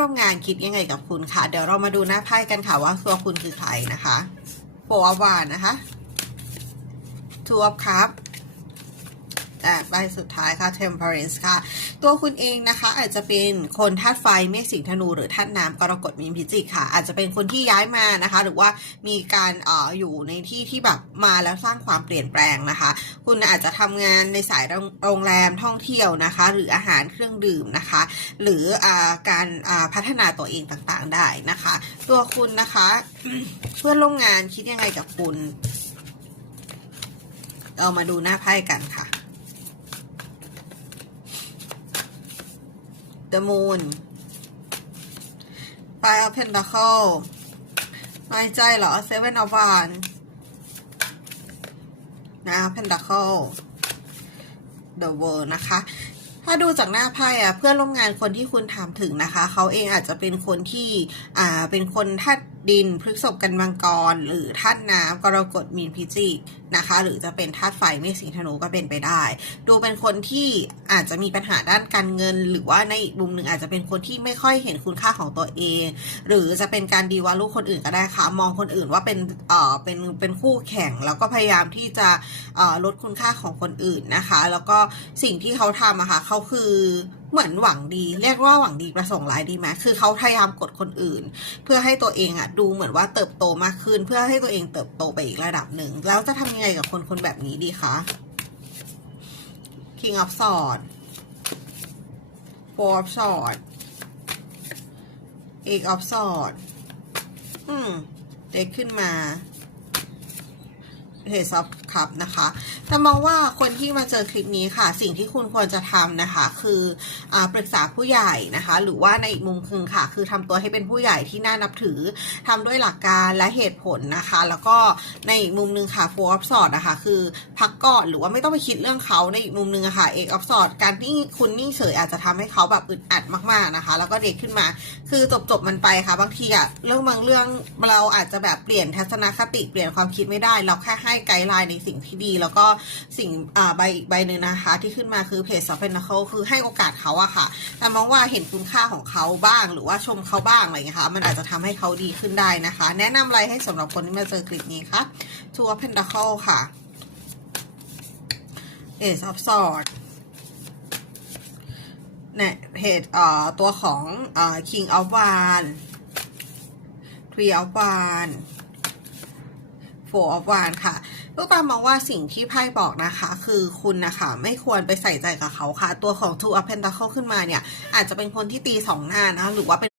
ร่วมงานคิดยังไงกับคุณค่ะ เดี๋ยวเรามาดูหน้าไพ่กันค่ะว่าตัวคุณคือใครนะคะโปรวานนะคะตัวครับ อะใบสุดท้ายค่ะ temperance ค่ะ ตัวคุณเองนะคะ อาจจะเป็นคนธาตุไฟเมษสิงห์ธนูหรือธาตุน้ำกรกฎมีนพิจิกค่ะ อาจจะเป็นคนที่ย้ายมานะคะ หรือว่ามีการเอ่ออยู่ในที่ที่แบบมาแล้วสร้างความเปลี่ยนแปลงนะคะ คุณอาจจะทำงานในสายโรงแรมท่องเที่ยวนะคะ หรืออาหารเครื่องดื่มนะคะ หรืออการพัฒนาตัวเองต่างๆได้นะคะ ตัวคุณนะคะเพื่อนร่วมงานคิดยังไงกับคุณ เรามาดูหน้าไพ่กันค่ะ The Moon Five of Pentacle น้อยใจเหรอ Seven of Wands นะ Pentacle The World นะคะ ถ้าดูจากหน้าไพ่อะเพื่อนร่วมงานคนที่คุณถามถึงนะคะ เขาเองอาจจะเป็นคนที่อ่าเป็นคนธาตุดินพฤกษภกันมังกร หรือธาตุน้ำกรกฎมีนพิจิกนะคะ หรือจะเป็นธาตุไฟเมษสิงห์ธนูก็เป็นไปได้ ดูเป็นคนที่อาจจะมีปัญหาด้านการเงิน หรือว่าในอีกมุมหนึ่งอาจจะเป็นคนที่ไม่ค่อยเห็นคุณค่าของตัวเอง หรือจะเป็นการดีวาลูกคนอื่นก็ได้ค่ะ มองคนอื่นว่าเป็นเอ่อเป็นเป็นคู่แข่ง แล้วก็พยายามที่จะเอ่อลดคุณค่าของคนอื่นนะคะ แล้วก็สิ่งที่เขาทำอะค่ะเขาาคือเหมือนหวังดี เรียกว่าหวังดีประสงค์ร้ายดีไหมคือเขาพยายามกดคนอื่น เพื่อให้ตัวเองอะดูเหมือนว่าเติบโตมากขึ้น เพื่อให้ตัวเองเติบโตไปอีกระดับหนึ่ง แล้วจะทำยังไงกับคนคนแบบนี้ดีคะ King of Swords Four of Swords Eight of Swords อืมเด็กขึ้นมาเฮ ซับครับนะคะแต่มองว่าคนที่มาเจอคลิปนี้ค่ะ สิ่งที่คุณควรจะทำนะคะ คืออปรึกษาผู้ใหญ่นะคะ หรือว่าในอีกมุมคึงค่ะ คือทำตัวให้เป็นผู้ใหญ่ที่น่านับถือทำด้วยหลักการและเหตุผลนะคะ แล้วก็ในอีกมุมหนึงค่ะโฟร์ออฟสอดนะคะคือพักก่อนหรือว่าไม่ต้องไปคิดเรื่องเขาในอีกมุมหนึงอะค่ะเอกออฟสอดการที่คุณนิ่งเฉยอาจจะทำให้เขาแบบอึดอัดมากๆนะคะ แล้วก็เด็กขึ้นมา คือจบจบๆมันไปค่ะ บางทีอะเรื่องบางเรื่องเราอาจจะแบบเปลี่ยนทัศนคติเปลี่ยนความคิดไม่ได้ เราแค่ให้ไกด์ไลน์ในสิ่งที่ดี แล้วก็สิ่งอ่าใบอีกใบหนึ่งนะคะ ที่ขึ้นมาคือเพจซอฟเฟนเขาคือให้โอกาสเขาอะค่ะแต่มองว่าเห็นคุณค่าของเขาบ้าง หรือว่าชมเขาบ้างอะไรอย่างเงี้ยค่ะมันอาจจะทำให้เขาดีขึ้นได้นะคะ แนะนำอะไรให้สำหรับคนที่มาเจอคลิปนี้คะ Two of Pentacle ค่ะ Ace of Swords เนี่ยเหตุเอ่อตัวของเอ่อ King of Wands Three of Wands Four of Wands ค่ะ ลูกตามมองว่าสิ่งที่ไพ่บอกนะคะ คือคุณนะคะไม่ควรไปใส่ใจกับเขาค่ะ ตัวของ Two of Pentacle ขึ้นมาเนี่ย อาจจะเป็นคนที่ตีสองหน้านะหรือว่าเป็น